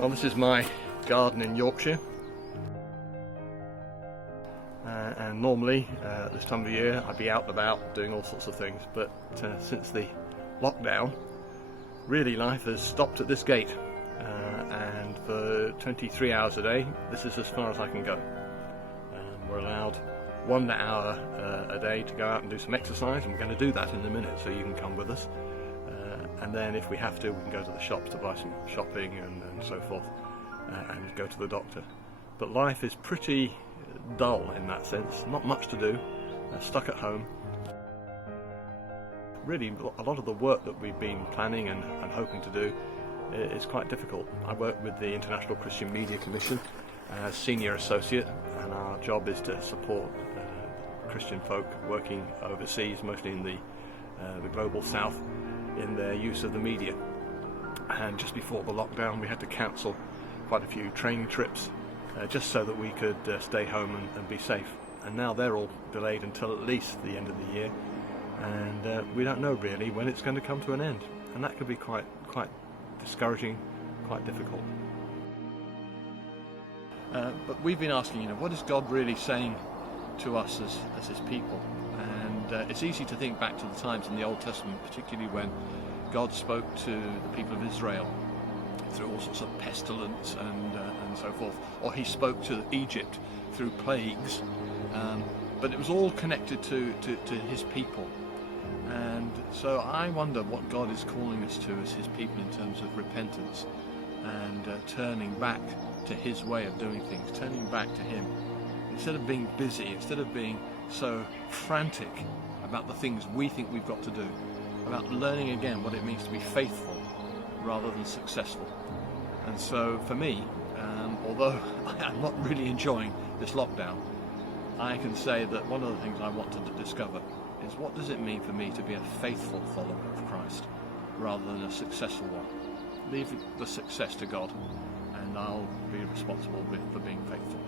Well, this is my garden in Yorkshire, and normally at this time of year I'd be out and about doing all sorts of things, but since the lockdown, really life has stopped at this gate, and for 23 hours a day this is as far as I can go. We're allowed 1 hour a day to go out and do some exercise, and we're going to do that in a minute, so you can come with us. And then if we have to, we can go to the shops to buy some shopping and so forth, and go to the doctor. But life is pretty dull in that sense, not much to do, stuck at home. Really, a lot of the work that we've been planning and hoping to do is quite difficult. I work with the International Christian Media Commission as Senior Associate, and our job is to support Christian folk working overseas, mostly in the global south, in their use of the media. And just before the lockdown we had to cancel quite a few training trips just so that we could stay home and be safe. And now they're all delayed until at least the end of the year, and we don't know really when it's going to come to an end, and that could be quite discouraging, quite difficult. But we've been asking, what is God really saying to us as his people? And it's easy to think back to the times in the Old Testament, particularly when God spoke to the people of Israel through all sorts of pestilence and so forth, or he spoke to Egypt through plagues, but it was all connected to his people. And so I wonder what God is calling us to as his people in terms of repentance and turning back to his way of doing things, turning back to him. Instead of being busy, instead of being so frantic about the things we think we've got to do, about learning again what it means to be faithful rather than successful. And so for me, although I'm not really enjoying this lockdown, I can say that one of the things I want to discover is, what does it mean for me to be a faithful follower of Christ rather than a successful one? Leave the success to God, and I'll be responsible for being faithful.